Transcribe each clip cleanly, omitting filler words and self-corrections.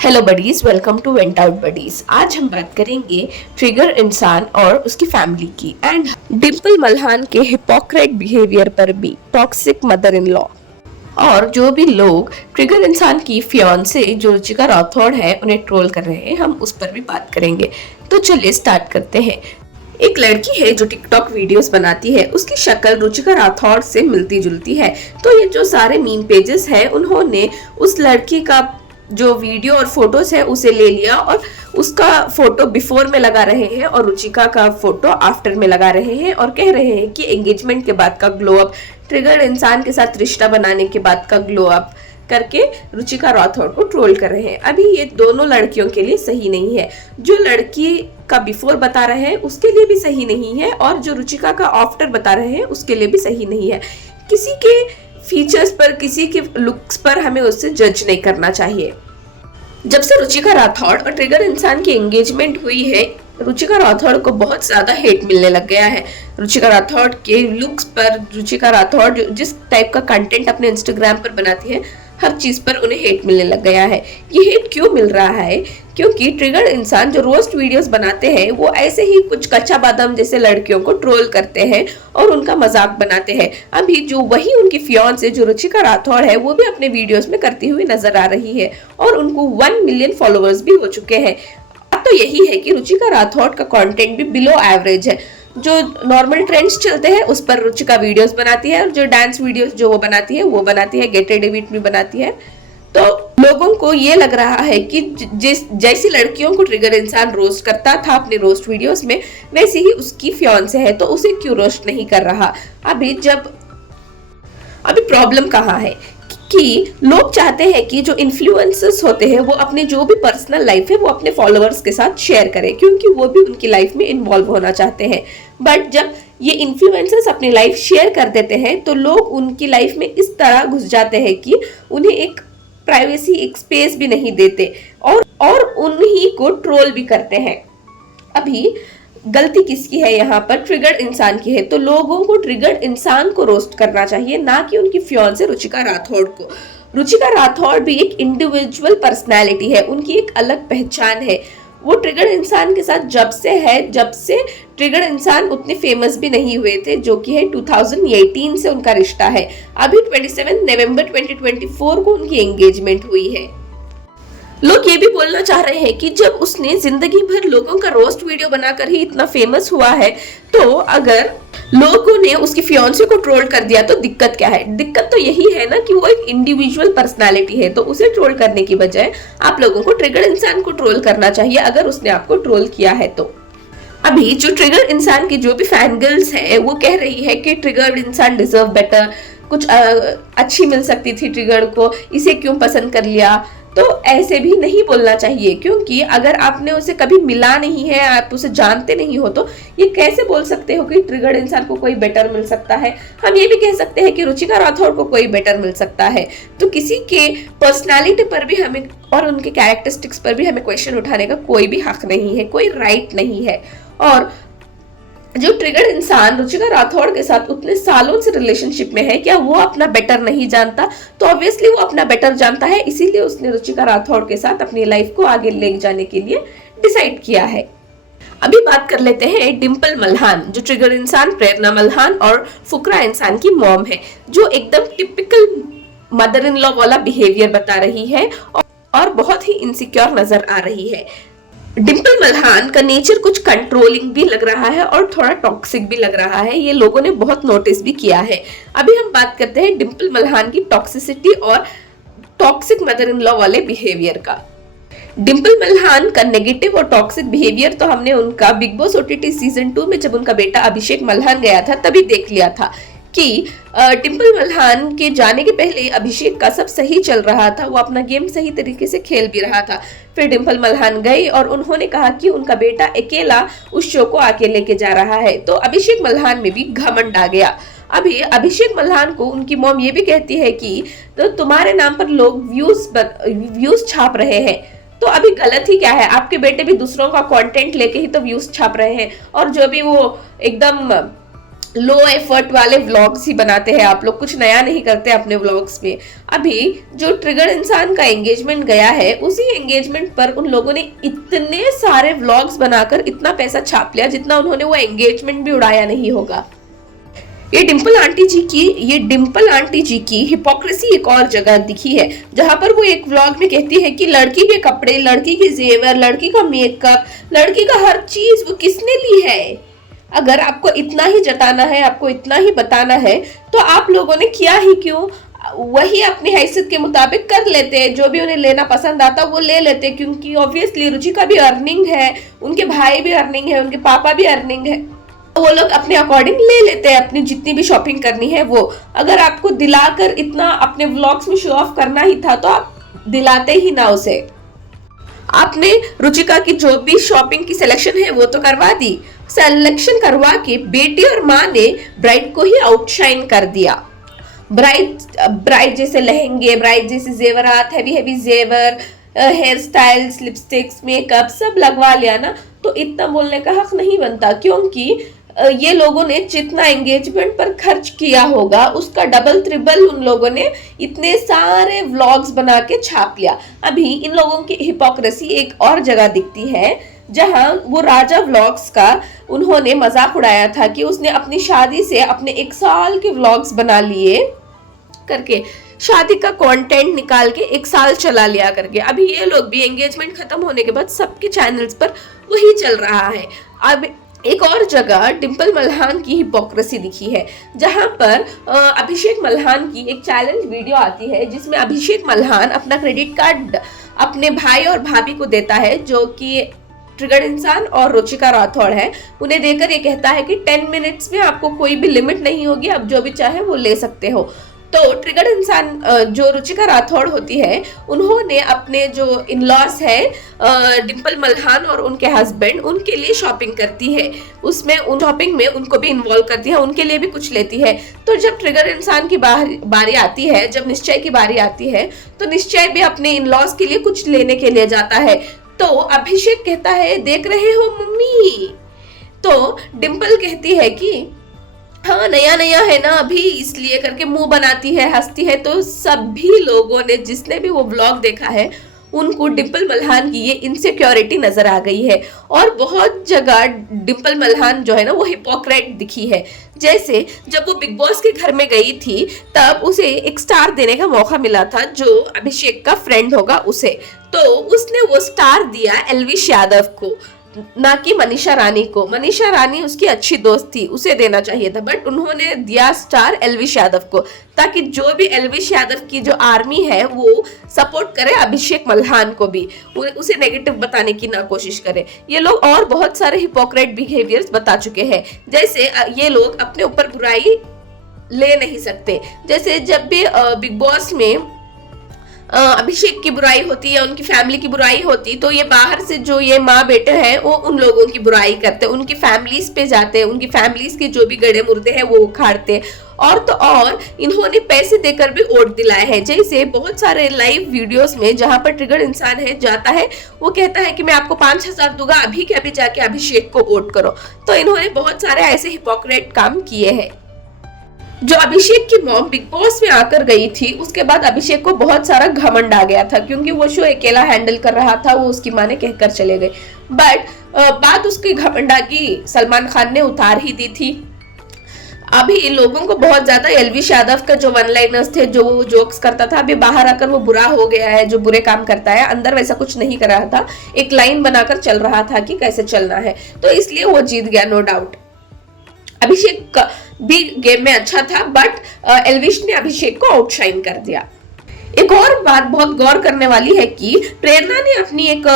Hello buddies, welcome to went out buddies. आज हम बात करेंगे ट्रिगर इंसान और उसकी फैमिली की एंड डिम्पल मल्हान के हिपोक्रेट बिहेवियर पर भी, टॉक्सिक मदर इन लॉ और जो भी लोग ट्रिगर इंसान की फियांसे जो रुचिका राठौड़ है उन्हें ट्रोल कर रहे हैं, हम उस पर भी बात करेंगे। तो चलिए स्टार्ट करते हैं। एक लड़की है जो टिकटॉक वीडियोस बनाती है, उसकी शक्ल रुचिका राठौड़ से मिलती जुलती है। तो ये जो सारे मीम पेजेस हैं उन्होंने उस लड़की का जो वीडियो और फोटोज है उसे ले लिया और उसका फोटो बिफोर में लगा रहे हैं और रुचिका का फोटो आफ्टर में लगा रहे हैं और कह रहे हैं कि एंगेजमेंट के बाद का ग्लो अप, ट्रिगर इंसान के साथ रिश्ता बनाने के बाद का ग्लो अप करके रुचिका राठौड़ को ट्रोल कर रहे हैं। अभी ये दोनों लड़कियों के लिए सही नहीं है। जो लड़की का बिफोर बता रहे हैं उसके लिए भी सही नहीं है और जो रुचिका का आफ्टर बता रहे हैं उसके लिए भी सही नहीं है। किसी के फीचर्स पर, किसी के लुक्स पर हमें उससे जज नहीं करना चाहिए। जब से रुचिका राठौड़ और ट्रिगर इंसान की एंगेजमेंट हुई है, रुचिका राठौड़ को बहुत ज्यादा हेट मिलने लग गया है। रुचिका राठौड़ के लुक्स पर, रुचिका राठौड़ जिस टाइप का कंटेंट अपने इंस्टाग्राम पर बनाती है, हर चीज पर उन्हें हेट मिलने लग गया है। ये हेट क्यों मिल रहा है? क्योंकि ट्रिगर इंसान जो रोस्ट वीडियोस बनाते हैं वो ऐसे ही कुछ कच्चा बादाम जैसे लड़कियों को ट्रोल करते हैं और उनका मजाक बनाते हैं। अभी जो वही उनकी फियांसे जो रुचिका राठौड़ है वो भी अपने वीडियोस में करती हुई नजर आ रही है और उनको 1 मिलियन फॉलोअर्स भी हो चुके हैं। अब तो यही है कि रुचिका राठौड़ का कंटेंट भी बिलो एवरेज है। जो नॉर्मल ट्रेंड्स चलते हैं उस पर रुचिका वीडियोस बनाती है और जो डांस वीडियोस जो वो बनाती है, गेट रेडी विथ मी बनाती है। तो लोगों को ये लग रहा है कि जैसी लड़कियों को ट्रिगर इंसान रोस्ट करता था अपने रोस्ट वीडियोस में, वैसे ही उसकी फियांसे है तो उसे क्यों रोस्ट नहीं कर रहा। अभी प्रॉब्लम कहाँ है कि लोग चाहते हैं कि जो इन्फ्लुएंसर्स होते हैं वो अपने जो भी पर्सनल लाइफ है वो अपने फॉलोअर्स के साथ शेयर करें, क्योंकि वो भी उनकी लाइफ में इन्वॉल्व होना चाहते हैं। बट जब ये इन्फ्लुएंसर्स अपनी लाइफ शेयर कर देते हैं तो लोग उनकी लाइफ में इस तरह घुस जाते हैं कि उन्हें एक प्राइवेसी, एक स्पेस भी नहीं देते और उन्हीं को ट्रोल भी करते हैं। अभी गलती किसकी है यहाँ पर? ट्रिगर इंसान की है। तो लोगों को ट्रिगर इंसान को रोस्ट करना चाहिए, ना कि उनकी फियांसे रुचिका राठौड़ को। रुचिका राठौड़ भी एक इंडिविजुअल पर्सनैलिटी है, उनकी एक अलग पहचान है। वो ट्रिगर इंसान के साथ जब से ट्रिगर इंसान उतने फेमस भी नहीं हुए थे, जो कि है 2018 से उनका रिश्ता है। अभी 27 नवंबर 2024 को उनकी एंगेजमेंट हुई है। लोग ये भी बोलना चाह रहे हैं कि जब उसने जिंदगी भर लोगों का रोस्ट वीडियो बनाकर ही इतना फेमस हुआ है, तो अगर लोगों ने उसकी फियांसे को ट्रोल कर दिया तो दिक्कत क्या है? दिक्कत तो यही है ना कि वो एक इंडिविजुअल पर्सनालिटी है, तो उसे ट्रोल करने की बजाय आप लोगों को ट्रिगर इंसान को ट्रोल करना चाहिए अगर उसने आपको ट्रोल किया है तो। अभी जो ट्रिगर इंसान की जो भी फैन गर्ल्स है वो कह रही है कि ट्रिगर इंसान डिजर्व बेटर, कुछ अच्छी मिल सकती थी ट्रिगर को, इसे क्यों पसंद कर लिया। तो ऐसे भी नहीं बोलना चाहिए, क्योंकि अगर आपने उसे कभी मिला नहीं है, आप उसे जानते नहीं हो, तो ये कैसे बोल सकते हो कि ट्रिगर इंसान को कोई बेटर मिल सकता है। हम ये भी कह सकते हैं कि रुचिका राठौड़ को कोई बेटर मिल सकता है। तो किसी के पर्सनालिटी पर भी हमें और उनके कैरेक्टरिस्टिक्स पर भी हमें क्वेश्चन उठाने का कोई भी हक नहीं है, कोई राइट नहीं है। और जो ट्रिगर इंसान रुचिका राठौड़ के साथ उतने सालों से रिलेशनशिप में है, क्या वो अपना बेटर नहीं जानता? तो ऑब्वियसली वो अपना बेटर जानता है, इसीलिए उसने रुचिका राठौड़ के साथ अपनी लाइफ को आगे ले जाने के लिए डिसाइड किया है। अभी बात कर लेते हैं डिम्पल मल्हान, जो ट्रिगर इंसान प्रेरणा मल्हान और फुकरा इंसान की मॉम है, जो एकदम टिपिकल मदर इन लॉ वाला बिहेवियर बता रही है और बहुत ही इनसिक्योर नजर आ रही है। डिम्पल मल्हान का नेचर कुछ कंट्रोलिंग भी लग रहा है और थोड़ा टॉक्सिक भी लग रहा है, ये लोगों ने बहुत नोटिस भी किया है। अभी हम बात करते हैं डिम्पल मल्हान की टॉक्सिसिटी और टॉक्सिक मदर इन लॉ वाले बिहेवियर का। डिम्पल मल्हान का नेगेटिव और टॉक्सिक बिहेवियर तो हमने उनका बिग बॉस ओटीटी सीजन 2 में जब उनका बेटा अभिषेक मल्हान गया था तभी देख लिया था कि डिम्पल मल्हान के जाने के पहले अभिषेक का सब सही चल रहा था, वो अपना गेम सही तरीके से खेल भी रहा था। फिर डिम्पल मल्हान गए और उन्होंने कहा कि उनका बेटा अकेला उस शो को आके लेके जा रहा है, तो अभिषेक मल्हान में भी घमंड आ गया। अभी अभिषेक मल्हान को उनकी मॉम ये भी कहती है कि तो तुम्हारे नाम पर लोग व्यूज छाप रहे हैं, तो अभी गलत ही क्या है? आपके बेटे भी दूसरों का कंटेंट लेके ही तो व्यूज छाप रहे हैं और जो भी वो एकदम लो एफर्ट वाले व्लॉग्स ही बनाते हैं आप लोग, कुछ नया नहीं करते अपने व्लॉग्स में। अभी जो ट्रिगर इंसान का एंगेजमेंट गया है, उसी एंगेजमेंट पर उन लोगों ने इतने सारे व्लॉग्स बनाकर इतना पैसा छाप लिया जितना उन्होंने वो एंगेजमेंट भी उड़ाया नहीं होगा। ये डिम्पल आंटी जी की हिपोक्रेसी एक और जगह दिखी है, जहां पर वो एक व्लॉग में कहती है कि लड़की के कपड़े, लड़की के जेवर, लड़की का मेकअप, लड़की का हर चीज वो किसने ली है। अगर आपको इतना ही जताना है, आपको इतना ही बताना है, तो आप लोगों ने किया ही क्यों? वही अपनी हैसियत के मुताबिक कर लेते हैं, जो भी उन्हें लेना पसंद आता वो ले लेते, क्योंकि ऑब्वियसली रुचिका भी अर्निंग है, उनके भाई भी अर्निंग है, उनके पापा भी अर्निंग है, वो लोग अपने अकॉर्डिंग ले लेते हैं अपनी जितनी भी शॉपिंग करनी है वो। अगर आपको दिलाकर इतना अपने व्लॉग्स में शो ऑफ करना ही था तो आप दिलाते ही ना उसे। आपने रुचिका की जो भी शॉपिंग की सिलेक्शन है वो तो करवा दी, सिलेक्शन करवा के बेटी और माँ ने ब्राइड को ही आउटशाइन कर दिया। ब्राइड जैसे लहंगे, ब्राइड जैसे जेवरात, हैवी जेवर, हेयर स्टाइल्स, लिपस्टिक्स, मेकअप सब लगवा लिया ना, तो इतना बोलने का हक नहीं बनता, क्योंकि ये लोगों ने जितना एंगेजमेंट पर खर्च किया होगा उसका डबल ट्रिपल उन लोगों ने इतने सारे व्लॉग्स बना के छाप लिया। अभी इन लोगों की हिपोक्रेसी एक और जगह दिखती है, जहां वो राजा व्लॉग्स का उन्होंने मजाक उड़ाया था कि उसने अपनी शादी से अपने 1 साल के व्लॉग्स बना लिए करके, शादी का कंटेंट निकाल के 1 साल चला लिया करके। अभी ये लोग भी एंगेजमेंट खत्म होने के बाद सबके चैनल्स पर वही चल रहा है। अब एक और जगह डिम्पल मल्हान की हिपोक्रेसी दिखी है, जहां पर अभिषेक मल्हान की एक चैलेंज वीडियो आती है, जिसमें अभिषेक मल्हान अपना क्रेडिट कार्ड अपने भाई और भाभी को देता है, जो कि ट्रिगर इंसान और रुचिका राठौड़ है। उन्हें देकर ये कहता है कि 10 मिनट्स में आपको कोई भी लिमिट नहीं होगी, आप जो भी चाहे वो ले सकते हो। तो ट्रिगर इंसान जो रुचिका राठौड़ होती है, उन्होंने अपने जो इन-लॉज है डिम्पल मल्हान और उनके हस्बैंड, उनके लिए शॉपिंग करती है, उसमें उन शॉपिंग में उनको भी इन्वॉल्व करती है, उनके लिए भी कुछ लेती है। तो जब ट्रिगर इंसान की बारी आती है, जब निश्चय की बारी आती है, तो निश्चय भी अपने इन-लॉज के लिए कुछ लेने के लिए जाता है। तो अभिषेक कहता है, देख रहे हो मम्मी? तो डिम्पल कहती है कि हाँ नया नया है ना अभी, इसलिए करके मुंह बनाती है, हंसती है। तो सभी लोगों ने, जिसने भी वो व्लॉग देखा है, उनको डिम्पल मल्हान की ये इनसिक्योरिटी नजर आ गई है। और बहुत जगह डिम्पल मल्हान जो है ना वो हिपोक्रेट दिखी है। जैसे जब वो बिग बॉस के घर में गई थी, तब उसे एक स्टार देने का मौका मिला था, जो अभिषेक का फ्रेंड होगा उसे। तो उसने वो स्टार दिया एल्विश यादव को, ना कि मनीषा रानी को। मनीषा रानी उसकी अच्छी दोस्त थी, उसे देना चाहिए था, बट उन्होंने दिया स्टार एल्विश यादव को, ताकि जो भी एल्विश यादव की जो आर्मी है वो सपोर्ट करे अभिषेक मल्हान को भी, उसे नेगेटिव बताने की ना कोशिश करे। ये लोग और बहुत सारे हिपोक्रेट बिहेवियर्स बता चुके हैं। जैसे ये लोग अपने ऊपर बुराई ले नहीं सकते। जैसे जब भी बिग बॉस में अभिषेक की बुराई होती है, उनकी फैमिली की बुराई होती, तो ये बाहर से जो ये माँ बेटे हैं वो उन लोगों की बुराई करते, उनकी फैमिलीज पे जाते, उनकी फैमिलीज के जो भी गड़े मुर्दे हैं वो उखाड़ते। और तो और इन्होंने पैसे देकर भी वोट दिलाए हैं। जैसे बहुत सारे लाइव वीडियोस में जहां पर ट्रिगर इंसान है जाता है, वो कहता है कि मैं आपको 5,000 दूंगा, अभी के अभी जाके अभिषेक को वोट करो। तो इन्होंने बहुत सारे ऐसे हिपोक्रेट काम किए हैं। जो अभिषेक की मॉम बिग बॉस में आकर गई थी, उसके बाद अभिषेक को बहुत सारा घमंड आ गया था, क्योंकि वो शो अकेला हैंडल कर रहा था, वो उसकी माँ ने कहकर चले गए। बट बात उसकी घमंडा की सलमान खान ने उतार ही दी थी। अभी लोगों को बहुत ज्यादा एल्विश यादव का जो वन लाइनर्स थे, जो वो जोक्स करता था, अभी बाहर आकर वो बुरा हो गया है, जो बुरे काम करता है। अंदर वैसा कुछ नहीं कर रहा था, एक लाइन बनाकर चल रहा था कि कैसे चलना है, तो इसलिए वो जीत गया, नो डाउट। अभिषेक भी गेम में अच्छा था, बट एल्विश ने अभिषेक को आउटशाइन कर दिया। एक और बात बहुत गौर करने वाली है कि प्रेरणा ने अपनी एक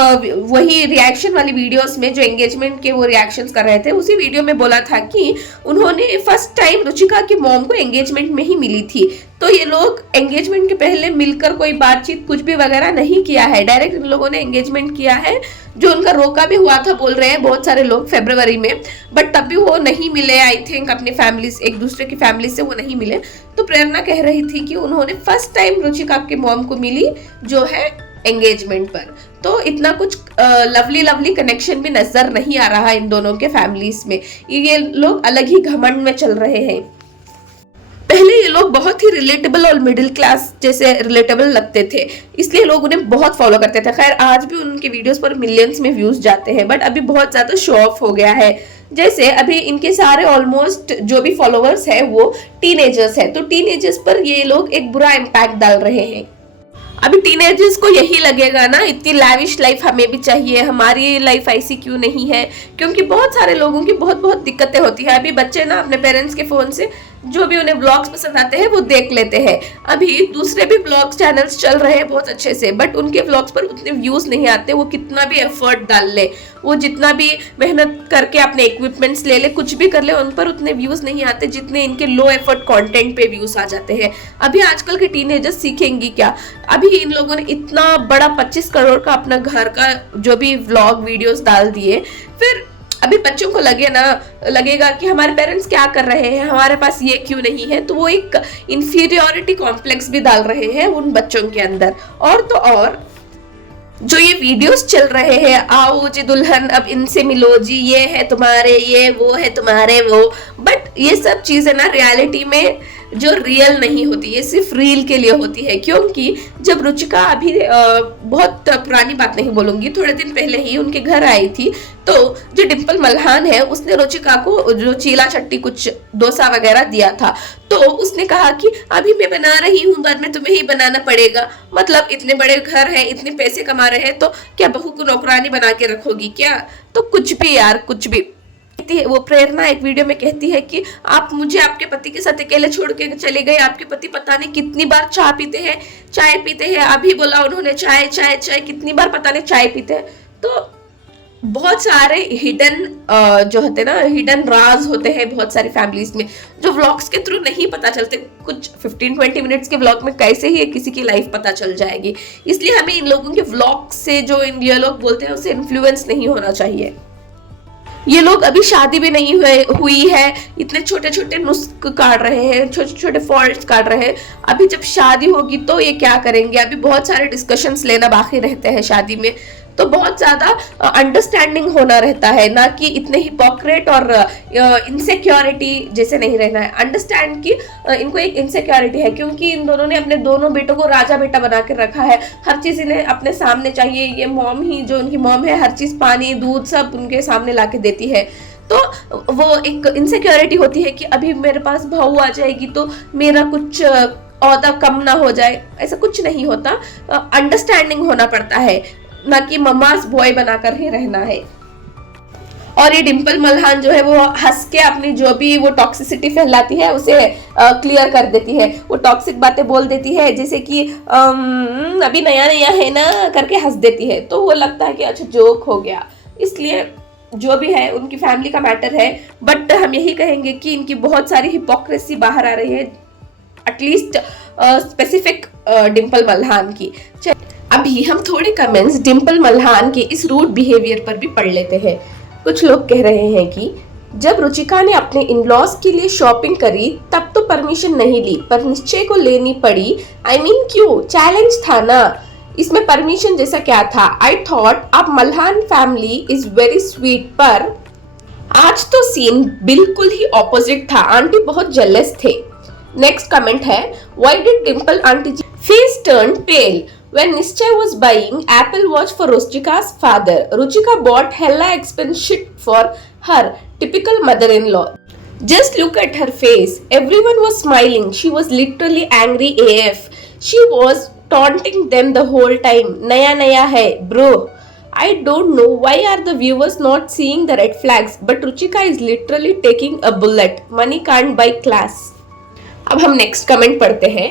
वही रिएक्शन वाली वीडियोस में, जो एंगेजमेंट के वो रिएक्शंस कर रहे थे, उसी वीडियो में बोला था कि उन्होंने फर्स्ट टाइम रुचिका की मॉम को एंगेजमेंट में ही मिली थी। तो ये लोग एंगेजमेंट के पहले मिलकर कोई बातचीत कुछ भी वगैरह नहीं किया है, डायरेक्ट इन लोगों ने एंगेजमेंट किया है। जो उनका रोका भी हुआ था, बोल रहे हैं बहुत सारे लोग, फरवरी में, बट तब भी वो नहीं मिले। आई थिंक अपने फैमिली, एक दूसरे की फैमिली से वो नहीं मिले। तो प्रेरणा कह रही थी कि उन्होंने फर्स्ट टाइम रुचिका की मॉम को मिली, जो है एंगेजमेंट पर। तो इतना कुछ लवली लवली कनेक्शन भी नजर नहीं आ रहा इन दोनों के फैमिलीज में। ये लोग अलग ही घमंड में चल रहे हैं। पहले ये लोग बहुत ही रिलेटेबल और मिडिल क्लास जैसे रिलेटेबल लगते थे, इसलिए लोग उन्हें बहुत फॉलो करते थे। खैर आज भी उनके वीडियोस पर मिलियंस में व्यूज जाते हैं, बट अभी बहुत ज्यादा शो ऑफ हो गया है। जैसे अभी इनके सारे ऑलमोस्ट जो भी फॉलोअर्स है वो टीनेजर्स है, तो टीनेजर्स पर ये लोग एक बुरा इम्पैक्ट डाल रहे हैं। अभी टीनेजर्स को यही लगेगा ना, इतनी लैविश लाइफ हमें भी चाहिए, हमारी लाइफ ऐसी क्यों नहीं है, क्योंकि बहुत सारे लोगों की बहुत बहुत दिक्कतें होती है। अभी बच्चे ना अपने पेरेंट्स के फोन से जो भी उन्हें ब्लॉग्स पसंद आते हैं वो देख लेते हैं। अभी दूसरे भी ब्लॉग चैनल्स चल रहे हैं बहुत अच्छे से, बट उनके ब्लॉग्स पर उतने व्यूज नहीं आते। वो कितना भी एफर्ट डाल ले, वो जितना भी मेहनत करके अपने इक्विपमेंट्स ले ले, कुछ भी कर ले, उन पर उतने व्यूज नहीं आते जितने इनके लो एफर्ट कंटेंट पे व्यूज आ जाते हैं। अभी आजकल के टीनेजर्स सीखेंगी क्या? अभी इन लोगों ने इतना बड़ा 25 करोड़ का अपना घर का जो भी व्लॉग वीडियोस डाल दिए, फिर अभी बच्चों को लगेगा कि हमारे पेरेंट्स क्या कर रहे हैं, हमारे पास ये क्यों नहीं है, तो वो एक इंफीरियोरिटी कॉम्प्लेक्स भी डाल रहे हैं उन बच्चों के अंदर। और तो और जो ये वीडियोस चल रहे हैं, आओ जी दुल्हन अब इनसे मिलो जी, ये है तुम्हारे ये, वो है तुम्हारे वो, बट ये सब चीजें ना रियलिटी में जो रियल नहीं होती, ये सिर्फ रील के लिए होती है। क्योंकि जब रुचिका अभी बहुत पुरानी बात नहीं बोलूंगी, थोड़े दिन पहले ही उनके घर आई थी, तो जो डिम्पल मल्हान है उसने रुचिका को जो चीला चट्टी कुछ डोसा वगैरह दिया था, तो उसने कहा कि अभी मैं बना रही हूँ, बाद में तुम्हें ही बनाना पड़ेगा। मतलब इतने बड़े घर है, इतने पैसे कमा रहे हैं, तो क्या बहू को नौकरानी बना के रखोगी क्या? तो कुछ भी यार, कुछ भी। वो प्रेरणा एक वीडियो में कहती है कि आप मुझे आपके पति के साथ अकेले छोड़ के चले गए, आपके पति पता नहीं कितनी बार चाय पीते हैं। अभी बोला उन्होंने चाय चाय चाय, कितनी बार पता नहीं चाय पीते हैं। तो बहुत सारे हिडन जो होते हैं ना, हिडन राज होते हैं बहुत सारी फैमिलीज में, जो व्लॉग्स के थ्रू नहीं पता चलते। कुछ 15-20 मिनट्स के व्लॉग में कैसे ही किसी की लाइफ पता चल जाएगी। इसलिए हमें इन लोगों के व्लॉग से जो ये लोग बोलते हैं उससे इन्फ्लुएंस नहीं होना चाहिए। ये लोग अभी शादी भी नहीं हुई है, इतने छोटे छोटे नुस्ख काट रहे हैं, छोटे छोटे फॉल्ट्स काट रहे हैं। अभी जब शादी होगी तो ये क्या करेंगे? अभी बहुत सारे डिस्कशंस लेना बाकी रहते हैं शादी में, तो बहुत ज्यादा अंडरस्टैंडिंग होना रहता है, ना कि इतने हिपोक्रेट और इनसिक्योरिटी जैसे नहीं रहना है। अंडरस्टैंड कि इनको एक इनसिक्योरिटी है, क्योंकि इन दोनों ने अपने दोनों बेटों को राजा बेटा बना के रखा है। हर चीज इन्हें अपने सामने चाहिए। ये मॉम ही, जो उनकी मॉम है, हर चीज पानी दूध सब उनके सामने ला के देती है। तो वो एक इनसिक्योरिटी होती है कि अभी मेरे पास बहू आ जाएगी तो मेरा कुछ औहदा कम ना हो जाए। ऐसा कुछ नहीं होता, अंडरस्टैंडिंग होना पड़ता है, ना कि मम्मास बॉय बनाकर ही रहना है। और ये डिम्पल मल्हान जो है वो हंस के अपनी जो भी वो टॉक्सिसिटी फैलाती है उसे क्लियर कर देती है। वो टॉक्सिक बातें बोल देती है, जैसे कि अभी नया नया है ना करके हंस देती है, तो वो लगता है कि अच्छा जोक हो गया। इसलिए जो भी है उनकी फैमिली का मैटर है, बट हम यही कहेंगे कि इनकी बहुत सारी हिपोक्रेसी बाहर आ रही है, एटलीस्ट स्पेसिफिक डिम्पल मल्हान की। अभी हम थोड़े कमेंट्स डिम्पल मल्हान के इस रूड बिहेवियर पर भी पढ़ लेते हैं। कुछ लोग कह रहे हैं कि जब रुचिका ने अपने इन-लॉज के लिए शॉपिंग करी तब तो परमिशन नहीं ली, पर निश्चय को लेनी पड़ी। I mean, क्यों? चैलेंज था ना, इसमें परमिशन जैसा क्या था? आई थॉट अब Malhan family is very sweet, पर आज तो सीन बिल्कुल ही ऑपोजिट था। आंटी बहुत जेलस थे। नेक्स्ट कमेंट है, why did Dimple aunty face turn pale when Nishchay was buying Apple Watch for Ruchika's father? Ruchika bought hella expensive shit for her, typical mother-in-law. Just look at her face. Everyone was smiling. She was literally angry AF. She was taunting them the whole time. Naya hai, bro. I don't know why are the viewers not seeing the red flags, but Ruchika is literally taking a bullet. Money can't buy class. अब हम next comment पढ़ते हैं।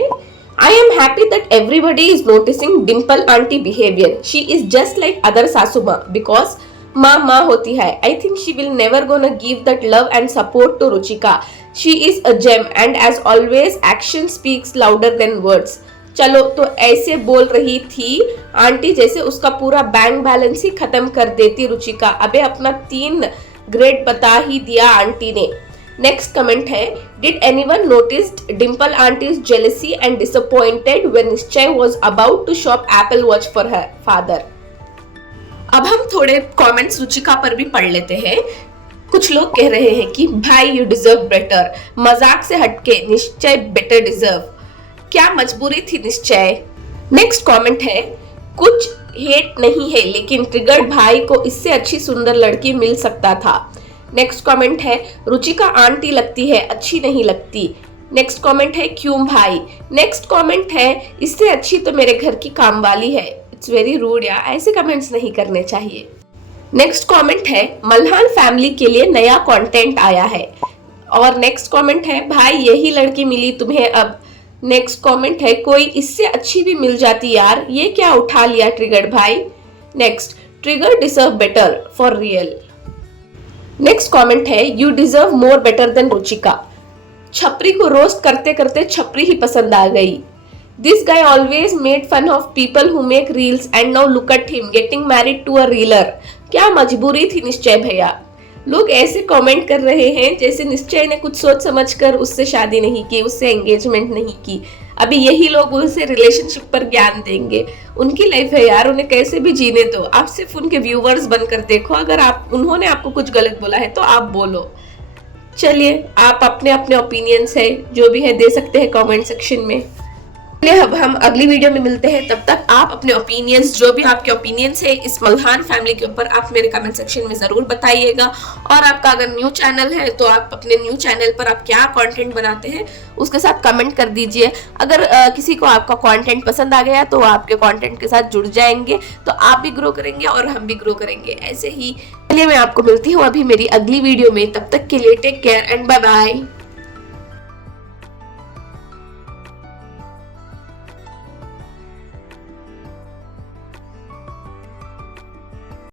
I am happy that everybody is noticing Dimple auntie behavior. She is just like other Sasuma because माँ होती है. I think she will never gonna give that love and support to Ruchika. She is a gem and as always action speaks louder than words. चलो, तो ऐसे बोल रही थी aunty जैसे उसका पूरा बैंक बैलेंस ही खत्म कर देती रुचिका। अबे अपना 3 ग्रेड बता ही दिया आंटी ने। नेक्स्ट कमेंट है, did anyone noticed Dimple aunty's jealousy and disappointed when Nishchay was about to shop Apple watch for her father. अब हम थोड़े कमेंट्स रुचिका पर भी पढ़ लेते हैं। कुछ लोग कह रहे हैं कि भाई यू डिजर्व बेटर, मजाक से हटके निश्चय बेटर डिजर्व, क्या मजबूरी थी निश्चय। नेक्स्ट कमेंट है, कुछ हेट नहीं है लेकिन ट्रिगर्ड भाई को इससे अच्छी सुंदर लड़की मिल सकता था। नेक्स्ट कमेंट है, रुचिका आंटी लगती है अच्छी नहीं लगती। नेक्स्ट कमेंट है, क्यों भाई। नेक्स्ट कमेंट है, इससे अच्छी तो मेरे घर की कामवाली है। इट्स वेरी रूड यार, ऐसे कमेंट्स नहीं करने चाहिए। नेक्स्ट कमेंट है, मल्हान फैमिली के लिए नया कंटेंट आया है। और नेक्स्ट कमेंट है, भाई यही लड़की मिली तुम्हें अब। नेक्स्ट कमेंट है, कोई इससे अच्छी भी मिल जाती यार, ये क्या उठा लिया ट्रिगर भाई। Next, Trigger deserve better for real. Next comment है, you deserve more better than Ruchika. छपरी को रोस्ट करते करते छपरी ही पसंद आ गई। This guy always made fun of people who make reels and now look at him getting married to a reeler. क्या मजबूरी थी निश्चय भैया। लोग ऐसे कमेंट कर रहे हैं जैसे निश्चय ने कुछ सोच समझकर उससे शादी नहीं की, उससे एंगेजमेंट नहीं की। अभी यही लोग उसे रिलेशनशिप पर ज्ञान देंगे। उनकी लाइफ है यार, उन्हें कैसे भी जीने दो। आप सिर्फ उनके व्यूवर्स बनकर देखो, अगर उन्होंने आपको कुछ गलत बोला है तो आप बोलो। चलिए, आप अपने अपने ओपिनियंस है जो भी है दे सकते हैं कमेंट सेक्शन में। अब हम अगली वीडियो में मिलते हैं, तब तक आप अपने ओपिनियंस, जो भी आपके ओपिनियंस है इस मल्हान फैमिली के ऊपर, आप मेरे कमेंट सेक्शन में जरूर बताइएगा। और आपका अगर न्यू चैनल है तो आप अपने न्यू चैनल पर आप क्या कंटेंट बनाते हैं उसके साथ कमेंट कर दीजिए। अगर किसी को आपका कंटेंट पसंद आ गया तो आपके कंटेंट के साथ जुड़ जाएंगे, तो आप भी ग्रो करेंगे और हम भी ग्रो करेंगे ऐसे ही। चलिए, मैं आपको मिलती हूँ अभी मेरी अगली वीडियो में, तब तक के लिए take care and bye bye.